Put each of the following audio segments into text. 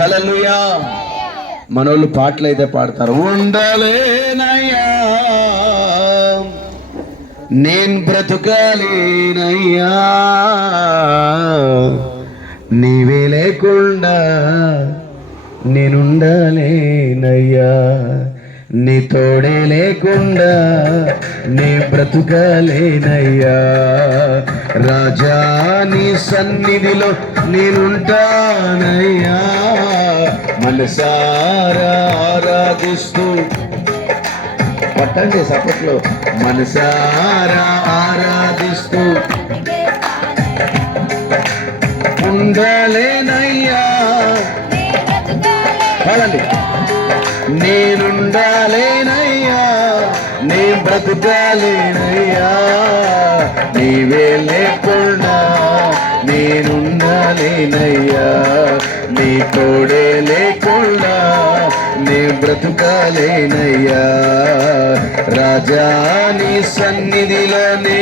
హల్లెలూయా. మనోళ్ళు పాటలు అయితే పాడతారు. ఉండలేనయ్యా నేను బ్రతుకాలేనయ్యా నీవే లేకుండా నేనుండలేనయ్యా నీ తోడే లేకుండా నీ బ్రతుకలేనయ్యా రాజా నీ సన్నిధిలో నేనుంటానయ్యా మనసారా ఆరాధిస్తూ పట్టండి సపట్లో మనసారా ఆరాధిస్తూ ఉండలేనయ్యా పాడండి నేనుండాలేనయ్యా నీ బ్రతుకాలేనయ్యా నీవే లేకుండా నేనుండాలేనయ్యా నీ తోడే లేకుండా నీ బ్రతుకాలేనయ్యా రాజా నీ సన్నిధిలోనే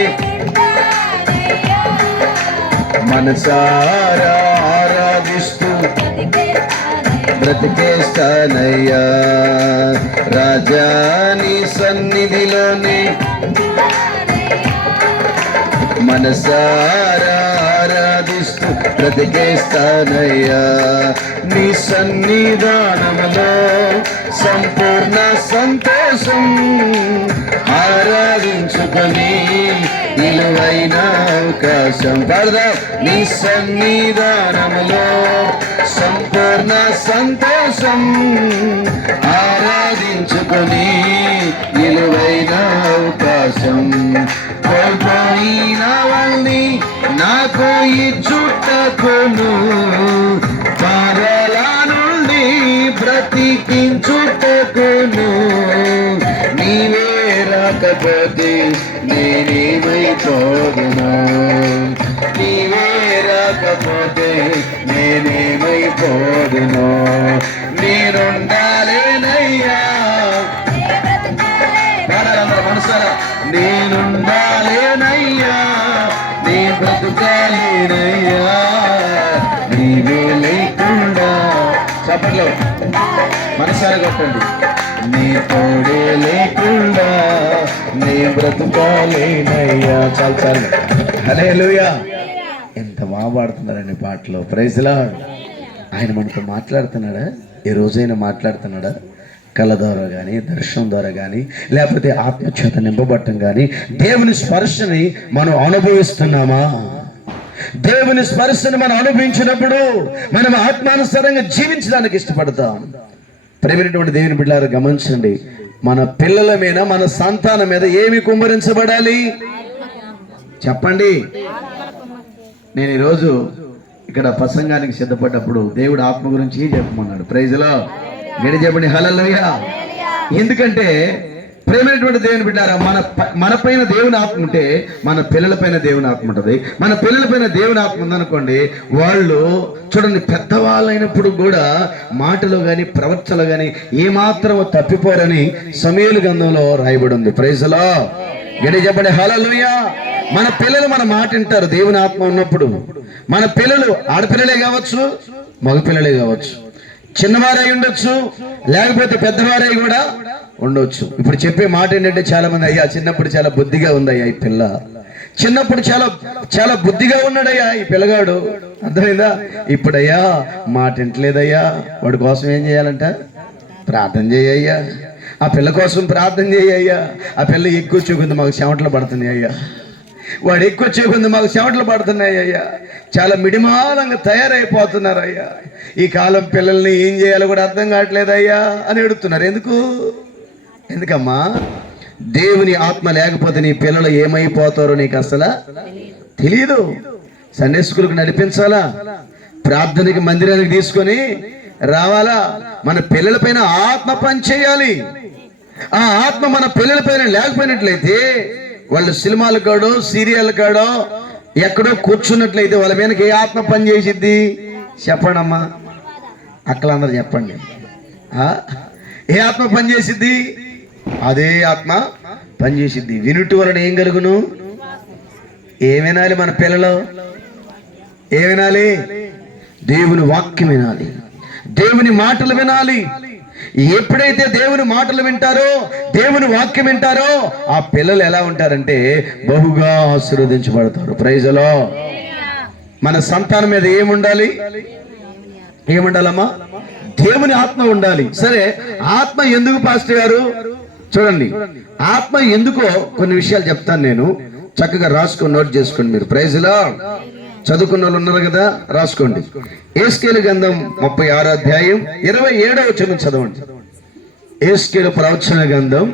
మనసారా ఆరాధిస్తూ బ్రతికేస్తానయ్యా రాజా నీ సన్నిధిలోనే మనసారా ఆరాధిస్తూ బ్రతికేస్తానయ్యా నీ సన్నిధానములో సంపూర్ణ సంతోషం ఆరాధించుకొని విలువైన అవకాశం పడదాం నీ సన్నిధానములో సంపూర్ణ సంతోషం ఆరాధించుకొని విలువైన అవకాశం కోల్పోయినవన్నీ నాకు ఇచ్చుటకును పరల నుండి బ్రతికించుటకును నీవే రాకపోతే నేనేమైపోదును నీవే రాకపోతే నేనేమైపోదును నేనుండాలేనయ్యా మనసారా నేనుండాలేనయ్యా నీ బ్రతుకాలేనయ్యా నీవే లేకుండా చప్పట్లో మనసారా కొట్టండి నీ తోడే లేకుండా నీ బ్రతుకాలేనయ్యా చాలు చాలు హల్లెలూయా. ఎంత బాగా పాడుతున్నారండి పాటలో. Praise Lord. ఆయన మనతో మాట్లాడుతున్నాడా? ఏ రోజైనా మాట్లాడుతున్నాడా? కళ ద్వారా కానీ దర్శనం ద్వారా కానీ లేకపోతే ఆత్మచేత నింపబట్టం కానీ దేవుని స్పర్శని మనం అనుభవిస్తున్నామా? దేవుని స్పర్శని మనం అనుభవించినప్పుడు మనం ఆత్మానుసారంగా జీవించడానికి ఇష్టపడతాం. ప్రేమైనటువంటి దేవుని బిడ్డలారా గమనించండి, మన పిల్లల మీద మన సంతానం మీద ఏమి కుమ్మరించబడాలి చెప్పండి. నేను ఈరోజు ఇక్కడ ప్రసంగానికి సిద్ధపడ్డప్పుడు దేవుడు ఆత్మ గురించి చెప్పమన్నాడు. Praise Lord. గడి చెప్పండి హల్లెలూయా. ఎందుకంటే ప్రేమైనటువంటి దేవుని బిడ్డారా మన పైన దేవుని ఆత్మ ఉంటే మన పిల్లల పైన దేవుని ఆత్మ ఉంటుంది. మన పిల్లల పైన దేవుని ఆత్మ ఉందనుకోండి, వాళ్ళు చూడండి పెద్దవాళ్ళైనప్పుడు కూడా మాటలో కానీ ప్రవర్తనలో కానీ ఏమాత్రం తప్పిపోరని సమూయేలు గ్రంథంలో రాయబడి ఉంది. Praise Lord. గడి చెప్పండి హల్లెలూయా. మన పిల్లలు మన మాట వింటారు దేవుని ఆత్మ ఉన్నప్పుడు. మన పిల్లలు ఆడపిల్లలే కావచ్చు మగపిల్లలే కావచ్చు, చిన్నవారై ఉండొచ్చు లేకపోతే పెద్దవారై కూడా ఉండొచ్చు. ఇప్పుడు చెప్పే మాట ఏంటంటే చాలా మంది అయ్యా చిన్నప్పుడు చాలా బుద్ధిగా ఉందయ్యా ఈ పిల్ల, చిన్నప్పుడు చాలా చాలా బుద్ధిగా ఉన్నాడయ్యా ఈ పిల్లగాడు, అర్థమైందా? ఇప్పుడయ్యా మాట వింటలేదయ్యా, వాడి కోసం ఏం చేయాలంట? ప్రార్థన చేయ్యా. ఆ పిల్ల కోసం ప్రార్థన చేయ్యా. ఆ పిల్ల ఎక్కువ చూకుంది మాకు చెమటలు పడుతున్నాయి అయ్యా, వాడు ఎక్కువ చేయకుంది మాకు చెమటలు పడుతున్నాయి అయ్యా, చాలా మిడిమాలంగా తయారైపోతున్నారు అయ్యా, ఈ కాలం పిల్లల్ని ఏం చేయాలో కూడా అర్థం కావట్లేదు అయ్యా అని అడుగుతున్నారు. ఎందుకమ్మా? దేవుని ఆత్మ లేకపోతే నీ పిల్లలు ఏమైపోతారో నీకు అసలు తెలియదు. సండే స్కూల్కి నడిపించాలా, ప్రార్థనకి మందిరానికి తీసుకొని రావాలా, మన పిల్లల పైన ఆత్మ పని చేయాలి. ఆ ఆత్మ మన పిల్లల పైన లేకపోయినట్లయితే వాళ్ళు సినిమాలు కాడో సీరియల్ కాడో ఎక్కడో కూర్చున్నట్లయితే వాళ్ళ మీదకి ఏ ఆత్మ పని చేసిద్ది చెప్పండి అమ్మా, అక్కలందరూ చెప్పండి. ఏ ఆత్మ పని చేసిద్ది? అదే ఆత్మ పనిచేసిద్ది. వినుటి వలన ఏం కలుగును? ఏం వినాలి మన పిల్లలు? ఏం వినాలి? దేవుని వాక్యం వినాలి. దేవుని మాటలు వినాలి. ఎప్పుడైతే దేవుని మాటలు వింటారో, దేవుని వాక్యం వింటారో, ఆ పిల్లలు ఎలా ఉంటారంటే బహుగా ఆశీర్వదించబడతారు. Praise the lord. మన సంతానం మీద ఏముండాలి? ఏముండాలమ్మా? దేవుని ఆత్మ ఉండాలి. సరే, ఆత్మ ఎందుకు పాస్టర్ గారు? చూడండి, ఆత్మ ఎందుకో కొన్ని విషయాలు చెప్తాను నేను. చక్కగా రాసుకొని నోట్ చేసుకోండి మీరు. Praise the Lord. చదువుకున్న వాళ్ళు ఉన్నారు కదా, రాసుకోండి. యేస్కేలు గ్రంథం 36వ అధ్యాయం 27వ వచనం చదవండి. యేస్కేలు ప్రవచన గ్రంథం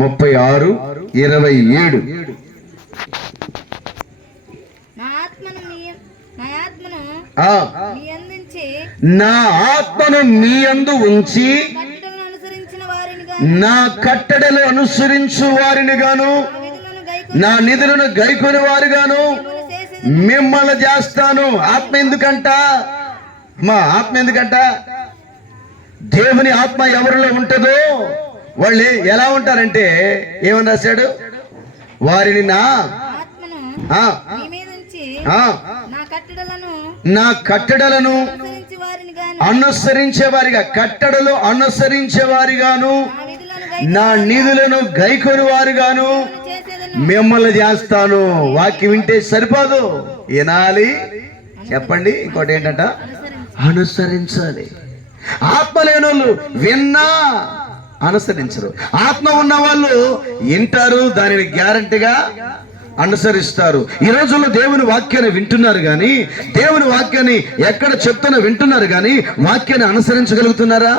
36:27. నా ఆత్మను మీ యందు ఉంచి నా కట్టడలు అనుసరించు వారిని గాను, నా నిధులను గైకొని వారు గాను మిమ్మల్ని చేస్తాను. ఆత్మ ఎందుకంట? మా ఆత్మ ఎందుకంట? దేవుని ఆత్మ ఎవరిలో ఉంటుందో వాళ్ళు ఎలా ఉంటారంటే, ఏమని రాశాడు? వారిని నా కట్టడలను అనుసరించే వారిగా, కట్టడలు అనుసరించే వారిగాను, నా నిధులను గైకొని వారుగాను మిమ్మల్ని చేస్తాను. వాక్యం వింటే సరిపోదు, వినాలి. చెప్పండి. ఇంకోటి ఏంటంట? అనుసరించాలి. ఆత్మ లేని వాళ్ళు విన్నా అనుసరించరు. ఆత్మ ఉన్న వాళ్ళు వింటారు, దానిని గ్యారంటీగా అనుసరిస్తారు. ఈ రోజుల్లో దేవుని వాక్యాన్ని వింటున్నారు కానీ, దేవుని వాక్యాన్ని ఎక్కడ చెప్తున్నా వింటున్నారు కానీ వాక్యాన్ని అనుసరించగలుగుతున్నారా?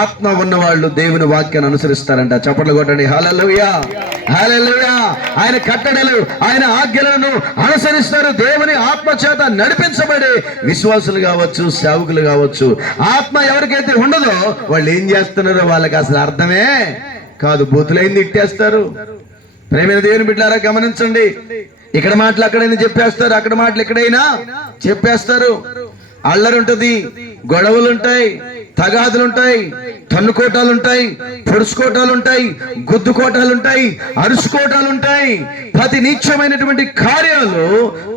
ఆత్మ ఉన్న వాళ్ళు దేవుని వాక్యాన్ని అనుసరిస్తారంట. చప్పట్లు కొట్టండి. హల్లెలూయా, హల్లెలూయా. ఆయన కట్టడలు, ఆయన ఆజ్ఞలను అనుసరిస్తారు. దేవుని ఆత్మ చేత నడిపించబడే విశ్వాసులు కావచ్చు, సేవకులు కావచ్చు. ఆత్మ ఎవరికైతే ఉండదో వాళ్ళు ఏం చేస్తున్నారో వాళ్ళకి అసలు అర్థమే కాదు. బూతులైంది ఇట్టేస్తారు. ప్రేమైన దేవుని బిడ్డలారా గమనించండి. ఇక్కడ మాటలు అక్కడైనా చెప్పేస్తారు, అక్కడ మాటలు ఎక్కడైనా చెప్పేస్తారు. అల్లరి ఉంటుంది, గొడవలుంటాయి, తగాదులుంటాయి, తన్నుకోటాలుంటాయి, పొడుచుకోటాలుంటాయి, గుద్దుకోటాలుంటాయి, అరుచుకోటాలుంటాయి. ప్రతి నీచమైనటువంటి కార్యాలు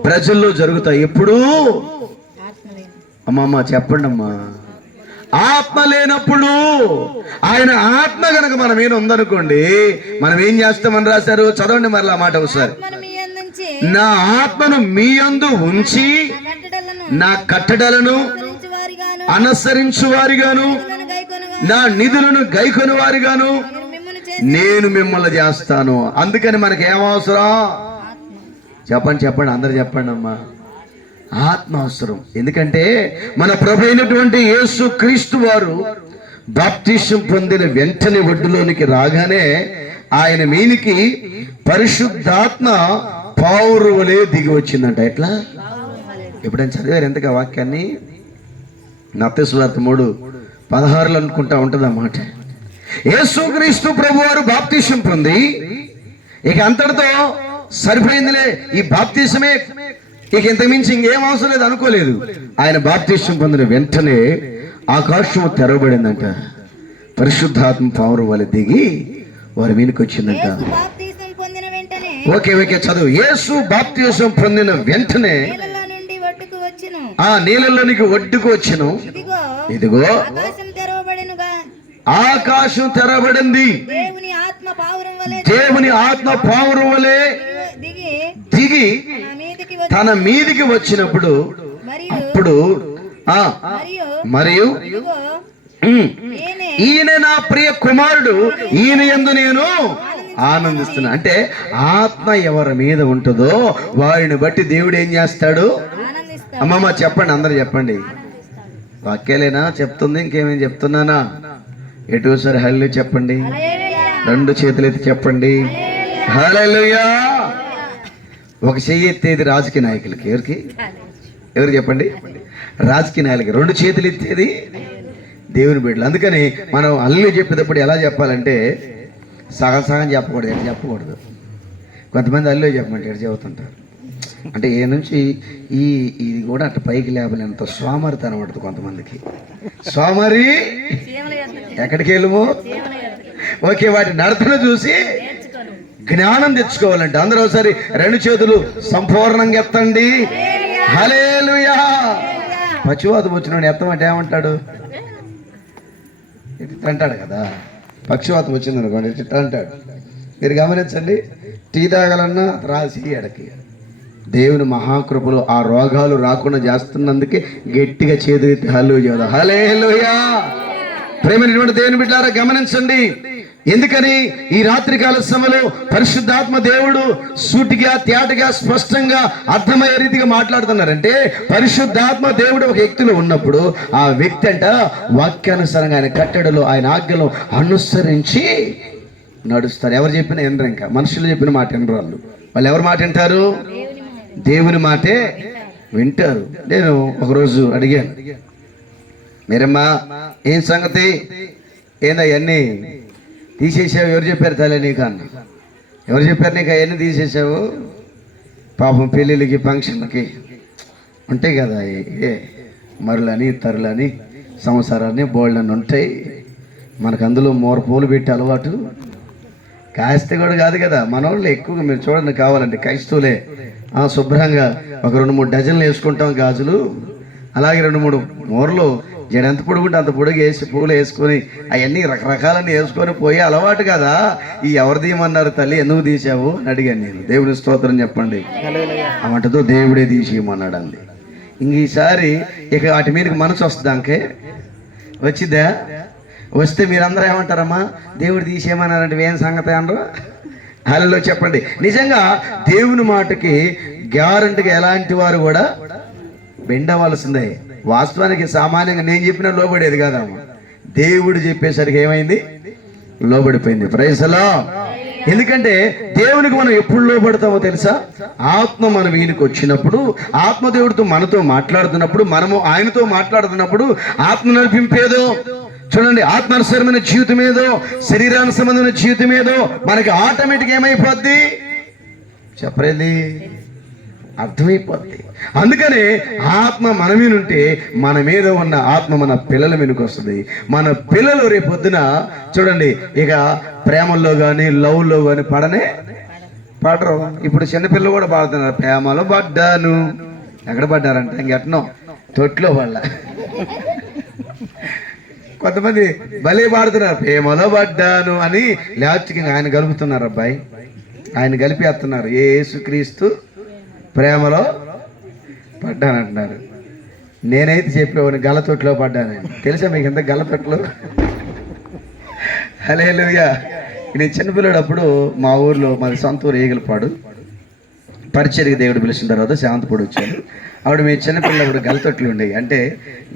ప్రజల్లో జరుగుతాయి. ఎప్పుడు? అమ్మమ్మ చెప్పండి అమ్మా. ఆత్మ లేనప్పుడు. ఆయన ఆత్మ గనక మన మీద ఉందనుకోండి, మనం ఏం చేస్తామని రాశారు? చదవండి మరలా మాట ఒకసారి. నా ఆత్మను మీ యందు ఉంచి నా కట్టడలను అనుసరించు వారిగాను, నా నిధులను గైకొని వారిగాను నేను మిమ్మల్ని చేస్తాను. అందుకని మనకి ఏమవసరం? చెప్పండి చెప్పండి, అందరు చెప్పండి అమ్మా. ఆత్మ అవసరం. ఎందుకంటే మన ప్రభు అయినటువంటి యేసు క్రీస్తు వారు బాప్తిసం పొందిన వెంటనే ఒడ్డులోనికి రాగానే ఆయన మీనికి పరిశుద్ధాత్మ పావురువలే దిగి వచ్చిందంట. ఎట్లా? ఎప్పుడైనా చదివారు ఎంతగా వాక్యాన్ని? మత్తయి సువార్త 3:16 అనుకుంటా ఉంటుంది అన్నమాట. యేసు క్రీస్తు ప్రభు వారు బాప్తిసం పొంది ఇక అంతటితో సరిపోయిందిలే, ఈ బాప్తిసమే, ఇక ఇంతకు మించి ఇంకేం అవసరం లేదు అనుకోలేదు. ఆయన బాప్తిసం పొందిన వెంటనే ఆకాశం తెరవబడిందంట. పరిశుద్ధాత్మ పావురం వలె దిగి వారి మీదకి వచ్చిందంట. ఓకే ఓకే చదువు. యేసు బాప్తిసం పొందిన వెంటనే ఆ నీళ్ళలోనికి ఒడ్డుకు వచ్చెను. ఇదిగో ఆకాశం తెరవబడింది. దేవుని ఆత్మ పావురం వలె దిగి తన మీదికి వచ్చినప్పుడు అప్పుడు మరియు ఈయన నా ప్రియ కుమారుడు, ఈయన యందు నేను ఆనందిస్తున్నా. అంటే ఆత్మ ఎవరి మీద ఉంటుందో వారిని బట్టి దేవుడు ఏం చేస్తాడు? అమ్మమ్మ చెప్పండి, అందరు చెప్పండి. వాక్యాలేనా చెప్తుంది? ఇంకేమేం చెప్తున్నానా? ఎటు సరే హల్లెలూయా చెప్పండి. 2 చేతులు ఎత్తి చెప్పండి హల్లెలూయా. ఒక చెయ్యి ఎత్తేది రాజకీయ నాయకులకి. ఎవరు చెప్పండి? రాజకీయ నాయకులకి. 2 చేతులు ఎత్తేది దేవుని బిడ్డలు. అందుకని మనం హల్లెలూయా చెప్పేటప్పుడు ఎలా చెప్పాలంటే సగం సగం చెప్పకూడదు, ఎట్లా చెప్పకూడదు. కొంతమంది హల్లెలూయా చెప్పమంటే ఎట్లా చెబుతుంటారు అంటే ఏ నుంచి ఇది కూడా అట్లా పైకి లేపలేనంత సోమరితనం పడుతుంది కొంతమందికి. సోమరి ఎక్కడికి వెళ్ళము? ఓకే, వాటి నడతను చూసి జ్ఞానం తెచ్చుకోవాలంటే అందరూ ఒకసారి 2 చేతులు సంపూర్ణంగా ఎత్తండి హల్లెలూయా. పక్షవాతం వచ్చినోడు ఎత్తమంటే ఏమంటాడు? ఇట్లా అంటాడు కదా. పక్షవాతం వచ్చింది అనుకోండి ఇట్లా అంటాడు. మీరు గమనించండి, టీ తాగాలన్నా రాసి ఎడకి. దేవుని మహాకృపలు ఆ రోగాలు రాకుండా చేస్తున్నందుకే గట్టిగా చేతులెత్తి హల్లెలూయా చెబుదాం. హల్లెలూయా. ప్రేమైనటువంటి దేవుని బిడ్డలారా గమనించండి. ఎందుకని ఈ రాత్రికాల సమయంలో పరిశుద్ధాత్మ దేవుడు సూటిగా తేటగా స్పష్టంగా అర్థమయ్యే రీతిగా మాట్లాడుతున్నారంటే, పరిశుద్ధాత్మ దేవుడు ఒక వ్యక్తిలో ఉన్నప్పుడు ఆ వ్యక్తి అంట వాక్యానుసారంగా ఆయన కట్టడలో ఆయన ఆజ్ఞలో అనుసరించి నడుస్తారు. ఎవరు చెప్పినా వినరు, ఇంకా మనుషులు చెప్పిన మాట వినరు. వాళ్ళు ఎవరి మాట వింటారు? దేవుని మాటే వింటారు. నేను ఒకరోజు అడిగాను, మీరమ్మా ఏం సంగతి, ఏందా అవన్నీ తీసేసావు? ఎవరు చెప్పారు తల్లి నీకు అన్న? ఎవరు చెప్పారు నీకు అవన్నీ తీసేసావు? పాపం పెళ్ళిళ్ళకి ఫంక్షన్లకి ఉంటాయి కదా, ఏ మరులని తరులని సంవత్సరాన్ని బోల్డని ఉంటాయి. మనకు అందులో మోర పూలు పెట్టి అలవాటు. కాస్తే కూడా కాదు కదా, మన వాళ్ళు ఎక్కువగా మీరు చూడండి, కావాలంటే క్రైస్తవులే శుభ్రంగా ఒక 2-3 డజన్లు వేసుకుంటాం గాజులు. అలాగే 2-3 మూరలు జడంత పొడుగుంటే అంత పొడుగు వేసి పూలు వేసుకొని అవన్నీ రకరకాలన్నీ వేసుకొని పోయి అలవాటు కదా. ఈ ఎవరు తీయమన్నారు తల్లి, ఎందుకు తీసావు అని అడిగాను నేను. దేవుని స్తోత్రం చెప్పండి. అవంటతో దేవుడే తీసేయమన్నాడు అంది. ఇంక ఈసారి ఇక వాటి మీదకి మనసు వస్తుందాకే వచ్చిద్దా? వస్తే మీరందరూ ఏమంటారమ్మా, దేవుడు తీసేయమన్నారంటే ఏం సంగతి అనరు? హల్లెలూయా చెప్పండి. నిజంగా దేవుని మాటకి గ్యారంటీగా ఎలాంటి వారు కూడా బెండవలసిందే. వాస్తవానికి సామాన్యంగా నేను చెప్పినా లోబడేది కాదమ్మా, దేవుడు చెప్పేసరికి ఏమైంది? లోబడిపోయింది. Praise the Lord. ఎందుకంటే దేవునికి మనం ఎప్పుడు లోబడతామో తెలుసా? ఆత్మ మన వీనికి వచ్చినప్పుడు, ఆత్మదేవుడితో మనతో మాట్లాడుతున్నప్పుడు, మనము ఆయనతో మాట్లాడుతున్నప్పుడు ఆత్మ నడిపింపేదో చూడండి, ఆత్మానుసరమైన జీవితం ఏదో శరీరానికి సంబంధమైన జీవితం ఏదో మనకి ఆటోమేటిక్ ఏమైపోద్ది చెప్పరేది అర్థమైపోద్ది. అందుకనే ఆత్మ మన మీద ఉంటే మన మీద ఉన్న ఆత్మ మన పిల్లల మీదకి వస్తుంది. మన పిల్లలు రేపొద్దున చూడండి ఇక ప్రేమల్లో కానీ లవ్లో కానీ పడరు. ఇప్పుడు చిన్నపిల్లలు కూడా పాడుతున్నారు, ప్రేమలో పడ్డాను. ఎక్కడ పడ్డారంట? ఇంకెట్టనో తొట్లో పడ్డ. కొంతమంది భలే పాడుతున్నారు, ప్రేమలో పడ్డాను అని. లాస్ట్కి ఆయన గలుపుతున్నారు, అబ్బాయి ఆయన గలిపేస్తున్నారు. యేసుక్రీస్తు ప్రేమలో పడ్డానంటున్నారు. నేనైతే చెప్పేవాడిని గల్లతొట్టులో పడ్డాను. తెలుసా మీకు ఎంత గల్లతొట్లు? హల్లెలూయా. నేను చిన్నపిల్లడప్పుడు మా ఊర్లో మాది సొంత ఊరు ఏగలపాడు. పరిచర్కి దేవుడు పిలిచిన తర్వాత శాంతపూడి వచ్చాడు. ఆవిడ మీ చిన్నపిల్లప్పుడు గల్లతొట్లు ఉండేవి. అంటే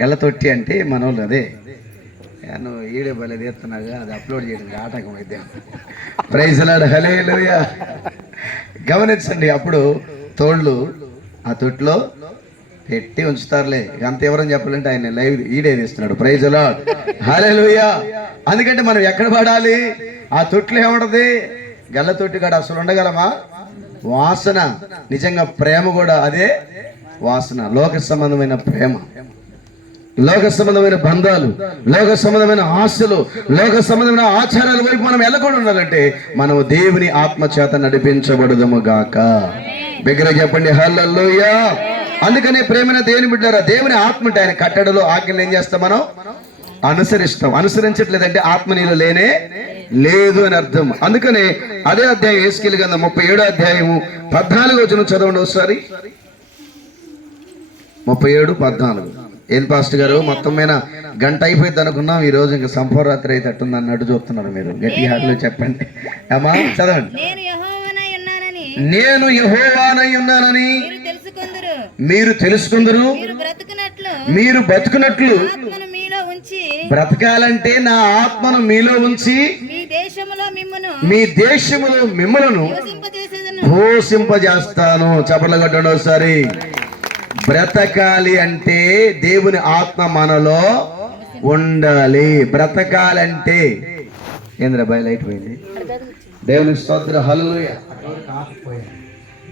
గల్లతొట్టి అంటే మన వాళ్ళు అదే నువ్వు ఈడే బలే తీస్తున్నాగా, అది అప్లోడ్ చేయడానికి ఆటకం అయితే. Praise the Lord. హల్లెలూయా. గమనించండి, అప్పుడు తోళ్ళు ఆ తొట్లో పెట్టి ఉంచుతారులే, అంత ఎవరని చెప్పాలంటే ఆయన లైవ్ ఈడే తీస్తున్నాడు. Praise the Lord. హల్లెలూయా. అందుకంటే మనం ఎక్కడ పడాలి? ఆ తొట్లు ఏముంటది? గల్ల తొట్టి కాడ అసలు ఉండగలమా? వాసన. నిజంగా ప్రేమ కూడా అదే వాసన. లోక సంబంధమైన ప్రేమ, లోక సంబంధమైన బంధాలు, లోక సంబంధమైన ఆశలు, లోక సంబంధమైన ఆచారాల వైపు మనం వెళ్ళకుండా ఉండాలంటే మనం దేవుని ఆత్మ చేత నడిపించబడదుము గాక. బిగ్గరగా చెప్పండి హల్లెలూయా. అందుకనే ప్రేమైన దేవుని బిడ్డలారా, దేవుని ఆత్మ అంటే ఆయన కట్టడలో ఆజ్ఞలు ఏం చేస్తాం? మనం అనుసరిస్తాం. అనుసరించట్లేదంటే ఆత్మ నీలో లేనే లేదు అని అర్థం. అందుకనే అదే అధ్యాయం యేసుకేలు గ్రంథం 37వ అధ్యాయము 14వ వచనం చదవండి ఒకసారి. 37:14. ఏం పాస్టర్ గారు మొత్తం మీద గంట అయిపోయింది అనుకున్నాం, ఈ రోజు ఇంకా సంపూర్ణరాత్రి అయితే అట్టుంది అన్నట్టు చూస్తున్నారు మీరు. గట్టి హాట్లో చెప్పండి అమ్మా, చదవండి. నేను యెహోవానై ఉన్నానని మీరు తెలుసుకుందురు. మీరు బతుకున్నట్లు. బ్రతకాలంటే నా ఆత్మను మీలో ఉంచి మీ దేశములో మిమ్మలను పోషింపజేస్తాను. చప్పట్లు కొట్టండి ఒకసారి. బ్రతకాలి అంటే దేవుని ఆత్మ మనలో ఉండాలి. బ్రతకాలంటే ఏంద్రా బయలు అయిపోయింది. దేవుని స్తోత్రం. హల్లెలూయా.